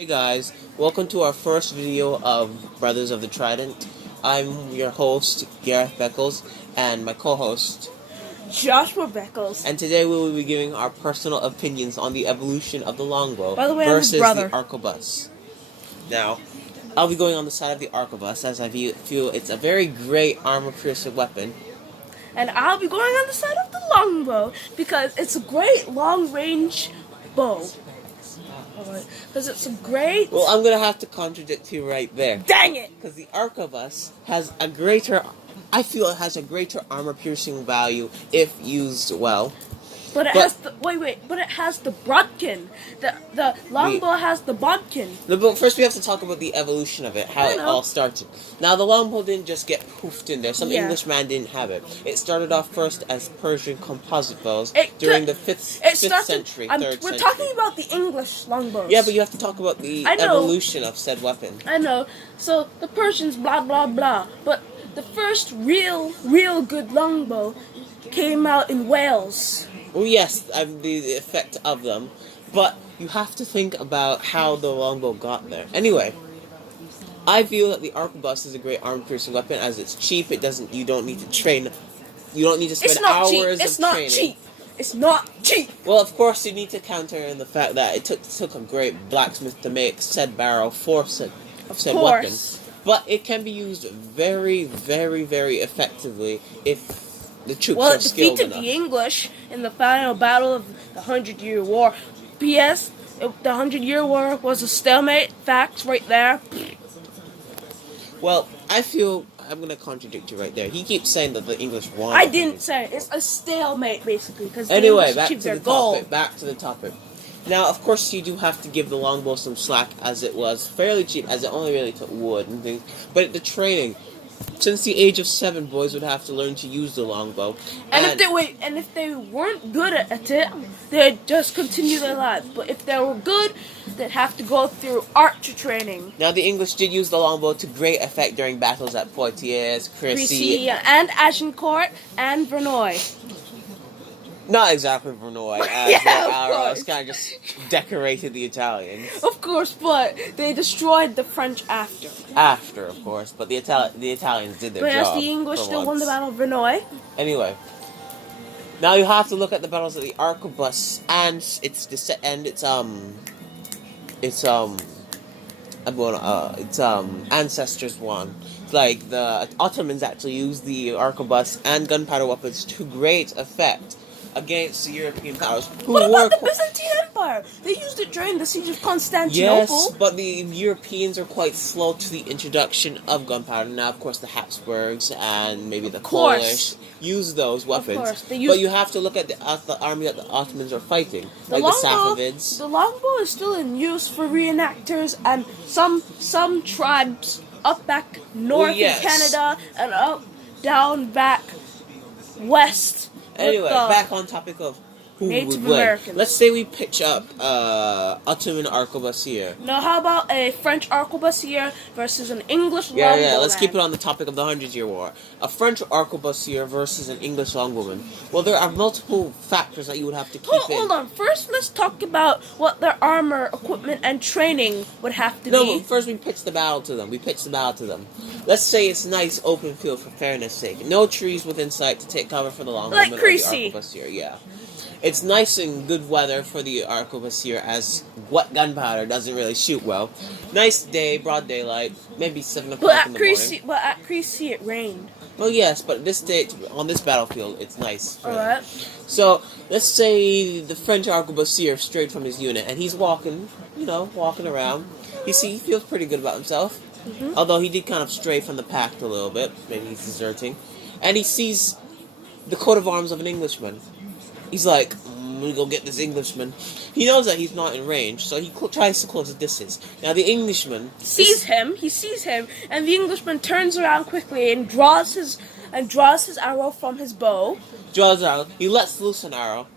Hey guys, welcome to our first video of Brothers of the Trident. I'm your host, Gareth Beckles, and my co-host, Joshua Beckles. and today we will be giving our personal opinions on the evolution of the Longbow By the way, I'm his versus brother. the Arquebus. Now, I'll be going on the side of the Arquebus as I feel it's a very great armor-piercing weapon. And I'll be going on the side of the longbow because it's a great long-range bow. Because it's a great... Well, I'm gonna have to contradict you right there. Dang it! Because the Arquebus has a greater... I feel it has a greater armor-piercing value if used well. But it has the... But it has the bodkin. The longbow has the bodkin. But first we have to talk about the evolution of it, how I it know. all started. Now, the longbow didn't just get poofed in there. Some Yeah. Englishman didn't have it. It started off first as Persian composite bows It during could- the 5th started- century, 3rd We're century. talking about the English longbows. Yeah, but you have to talk about the I know. evolution of said weapon. I know. So the Persians, blah blah blah. But the first real good longbow came out in Wales. Well, yes, the effect of them, but you have to think about how the longbow got there. Anyway, I feel that the arquebus is a great armor-piercing weapon as it's cheap. It doesn't. You don't need to train. You don't need to spend It's not hours cheap. of It's not training. cheap. It's not cheap. Well, of course, you need to counter in the fact that it took a great blacksmith to make said barrel for said weapon. Course. But it can be used very, very, very effectively if the troops Well, are it skilled defeated enough. the English in the final battle of the 100-Year War. P.S. The 100-Year War was a stalemate. Facts right there. Well, I feel I'm going to contradict you right there. He keeps saying that the English won. I didn't say it. It's a stalemate, basically, because the Anyway, English back to achieved the their goal. topic. Back to the topic. Now, of course, you do have to give the longbow some slack, as it was fairly cheap, as it only really took wood and things. But the training, since the age of 7, boys would have to learn to use the longbow. And if they weren't good at it, they'd just continue their lives. But if they were good, they'd have to go through archer training. Now, the English did use the longbow to great effect during battles at Poitiers, Crécy. And Agincourt and Verneuil. Not exactly Verneuil, as Yeah, their of arrows course. kind of just decorated the Italians. Of course, but they destroyed the French after. After, of course, but the Italians did their Whereas job. the English for still won the once. Battle of Verneuil. Anyway, now you have to look at the battles of the Arquebus and its ancestors won. Like the Ottomans actually used the arquebus and gunpowder weapons to great effect against the European powers who What were about the Byzantine Empire? They used it during the siege of Constantinople. Yes, but the Europeans are quite slow to the introduction of gunpowder. Now, of course, the Habsburgs and maybe the course. Polish use those weapons. course, they But use- you have to look at the army that the Ottomans are fighting, The like longbow, the Safavids. the longbow is still in use for reenactors and some tribes up back north yes. in Canada and up down back west. with Anyway, the back on topic of who Native would win. Americans. Let's say we pitch up Ottoman arquebusier. Now, how about a French arquebusier versus an English Yeah, longbow? let's keep it on the topic of the 100-Year War. A French arquebusier versus an English longbowman. Well, there are multiple factors that you would have to keep in. Hold on. First, let's talk about what their armor, equipment, and training would have to No, be. but first we pitch the battle to them. Let's say it's nice open field for fairness sake. No trees within sight to take cover for the longbowman Like or the Crécy. arquebusier. Yeah. It's nice and good weather for the arquebusier as wet gunpowder doesn't really shoot well. Nice day, broad daylight, maybe 7 o'clock in the morning. But at Crécy it rained. Well, yes, but this day, on this battlefield, it's nice. For them. Alright. So, let's say the French arquebusier strayed from his unit, and he's walking around. He feels pretty good about himself. Mm-hmm. Although he did kind of stray from the pack a little bit. Maybe he's deserting. And he sees the coat of arms of an Englishman. He's like, I'm gonna go get this Englishman. He knows that he's not in range, so he tries to close the distance. Now, the Englishman He sees him, and the Englishman turns around quickly and draws his arrow from his bow. draws out. He lets loose an arrow.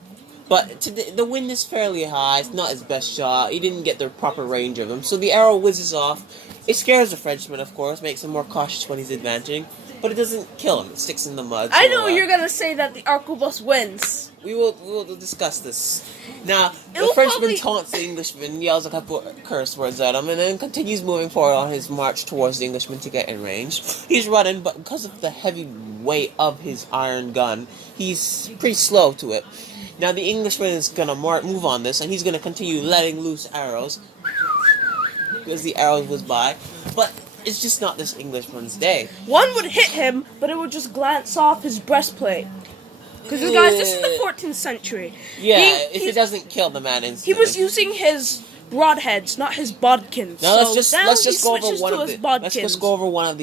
But the wind is fairly high. It's not his best shot. He didn't get the proper range of him. So the arrow whizzes off. It scares the Frenchman, of course. Makes him more cautious when he's advancing. but it doesn't kill him. It sticks in the mud. I so, know you're gonna say that the Arquebus wins. We will discuss this. Now, the It'll Frenchman probably- taunts the Englishman, yells a couple curse words at him, and then continues moving forward on his march towards the Englishman to get in range. He's running, but because of the heavy weight of his iron gun, he's pretty slow to it. Now, the Englishman is going to move on this, and he's going to continue letting loose arrows because the arrows was by. But it's just not this Englishman's day. One would hit him, but it would just glance off his breastplate. Because, guys, this is the 14th century. Yeah, if it doesn't kill the man instantly. He was using his broadheads, not his bodkins. Now let's so just go over one of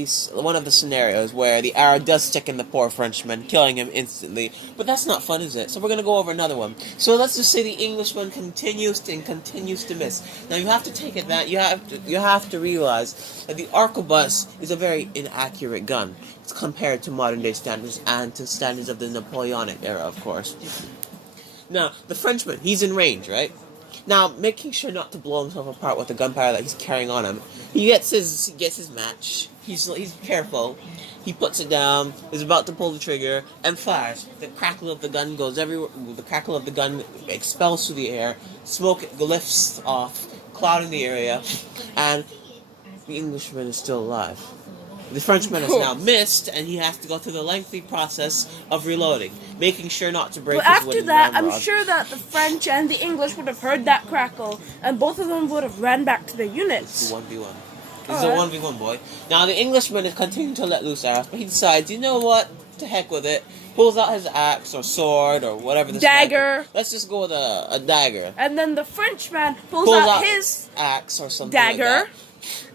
the scenarios where the arrow does stick in the poor Frenchman, killing him instantly. But that's not fun, is it? So we're gonna go over another one. So let's just say the Englishman continues to miss. Now you have to take it that you have to realize that the arquebus is a very inaccurate gun compared to modern day standards and to standards of the Napoleonic era, of course. Now the Frenchman, he's in range, right? Now, making sure not to blow himself apart with the gunpowder that he's carrying on him, he gets his match. He's careful. He puts it down, is about to pull the trigger, and fires. The crackle of the gun goes everywhere. The crackle of the gun expels through the air. Smoke lifts off, clouding the area, and the Englishman is still alive. The Frenchman has now missed, and he has to go through the lengthy process of reloading, making sure not to break But his after wooden that, ramrod. I'm sure that the French and the English would have heard that crackle, and both of them would have ran back to their units. It's a 1v1. It's a 1v1, boy. Now, the Englishman is continuing to let loose arrows, but he decides, you know what? To heck with it. Pulls out his axe or sword or whatever. Dagger. Let's just go with a dagger. And then the Frenchman pulls out his axe or something dagger, like that.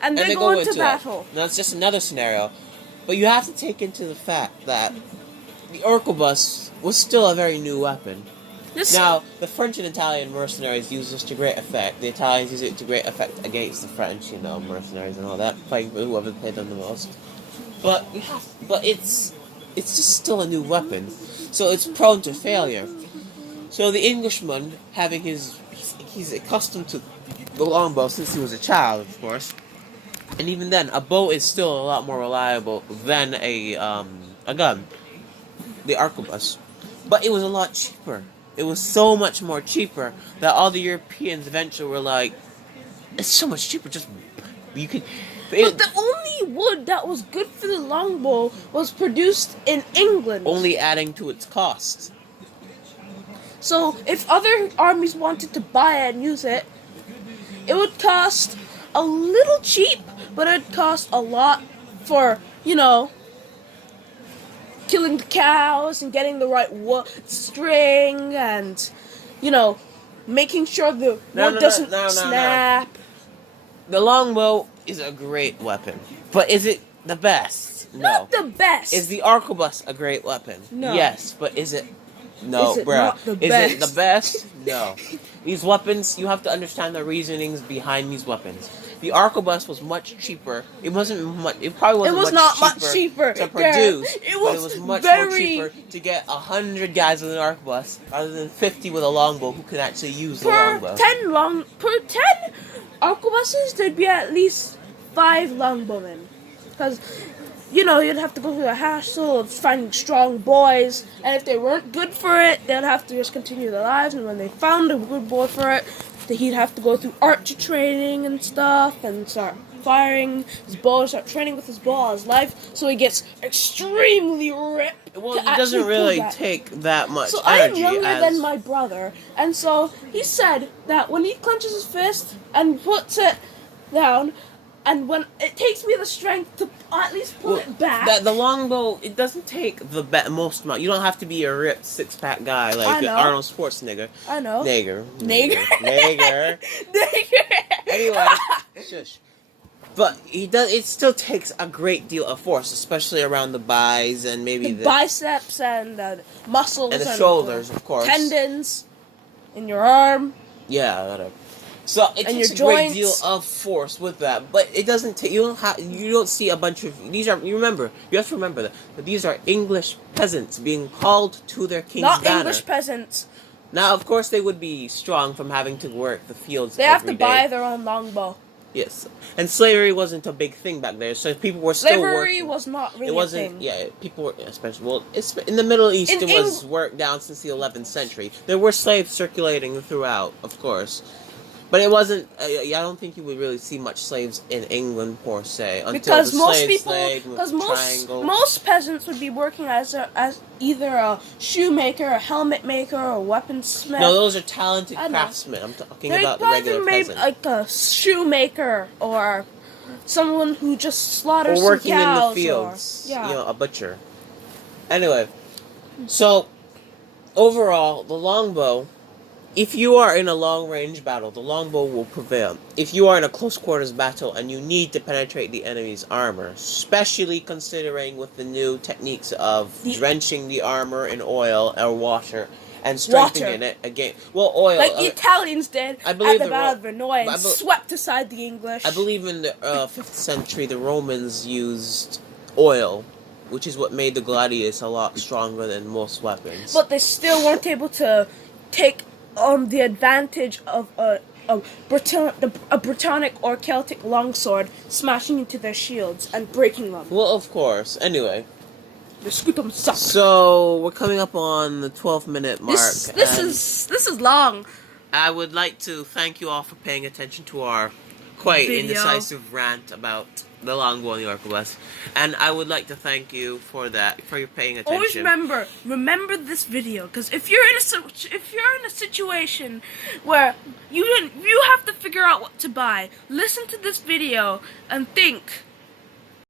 and they go into battle. Now, it's just another scenario. But you have to take into the fact that the arquebus was still a very new weapon. Now, the French and Italian mercenaries use this to great effect. The Italians use it to great effect against the French, mercenaries and all that, fighting for whoever paid them the most. But it's just still a new weapon, so it's prone to failure. So the Englishman, he's accustomed to the longbow since he was a child, of course. And even then, a bow is still a lot more reliable than a gun, the arquebus. But it was a lot cheaper. It was so much more cheaper that all the Europeans eventually were like, it's so much cheaper, you could... But the only wood that was good for the longbow was produced in England. Only adding to its cost. So, if other armies wanted to buy it and use it, it would cost a little cheap, but it'd cost a lot for, killing the cows and getting the right string and, making sure the wood doesn't snap. The longbow is a great weapon, but is it the best? No. Not the best. Is the arquebus a great weapon? No. Yes, but is it? No, is it bruh. not the Is best? it the best? No. These weapons, you have to understand the reasonings behind these weapons. The arquebus was much cheaper. It wasn't much. It probably wasn't. It was not much cheaper to produce. It but it was much more cheaper to get 100 guys with an arquebus rather than 50 with a longbow who can actually use the longbow. Per 10 arquebuses, there'd be at least 5 longbowmen, because you'd have to go through the hassle of finding strong boys, and if they weren't good for it, they'd have to just continue their lives. And when they found a good boy for it, he'd have to go through archer training and stuff, and start firing his bow, start training with his bow all his life, so he gets extremely ripped. Well, it doesn't really take that much so energy. I'm younger than my brother, and so he said that when he clenches his fist and puts it down, and when it takes me the strength to at least pull it back. The longbow, it doesn't take the most amount. You don't have to be a ripped six-pack guy like Arnold Schwarzenegger. I know. Nager. Nager. Anyway, shush. But it still takes a great deal of force, especially around the buys and maybe the biceps and the muscles and the shoulders, of course, tendons in your arm. Yeah, whatever. So it takes a great deal of force with that, but it doesn't take. You don't see a bunch of these are. You have to remember that these are English peasants being called to their king's banner. Not English peasants. Now, of course, they would be strong from having to work the fields. They have to buy their own longbow. Yes, and slavery wasn't a big thing back there, so people were still Slavery working. was not really It wasn't. a thing. Yeah, people were especially. Well, it's in the Middle East. In It was worked down since the 11th century. There were slaves circulating throughout, of course, but it wasn't. I don't think you would really see much slaves in England per se until Because the most slave people, slave with because the most triangle. most peasants would be working as either a shoemaker, a helmet maker, or a weaponsmith. No, those are talented I know. craftsmen. I'm talking They about the probably regular made peasant. like a shoemaker or someone who just slaughters Or working some in the cows fields. Or, yeah. You know, a butcher. Anyway, so overall, the longbow. If you are in a long-range battle, the longbow will prevail. If you are in a close-quarters battle and you need to penetrate the enemy's armor, especially considering with the new techniques of drenching the armor in oil or water and strengthening it again. Well, oil. Like the Italians did I believe at the Battle of Vernoy and swept aside the English. I believe in the 5th century, the Romans used oil, which is what made the gladius a lot stronger than most weapons. But they still weren't able to take the advantage of a Britannic or Celtic longsword smashing into their shields and breaking them. Well, of course. Anyway. The Scutum suck. So, we're coming up on the 12-minute mark. This is long. I would like to thank you all for paying attention to our quite indecisive rant about the longbow and the arquebus, and I would like to thank you for that, for your paying attention. Always remember this video, because if you're in a situation where you have to figure out what to buy, listen to this video and think,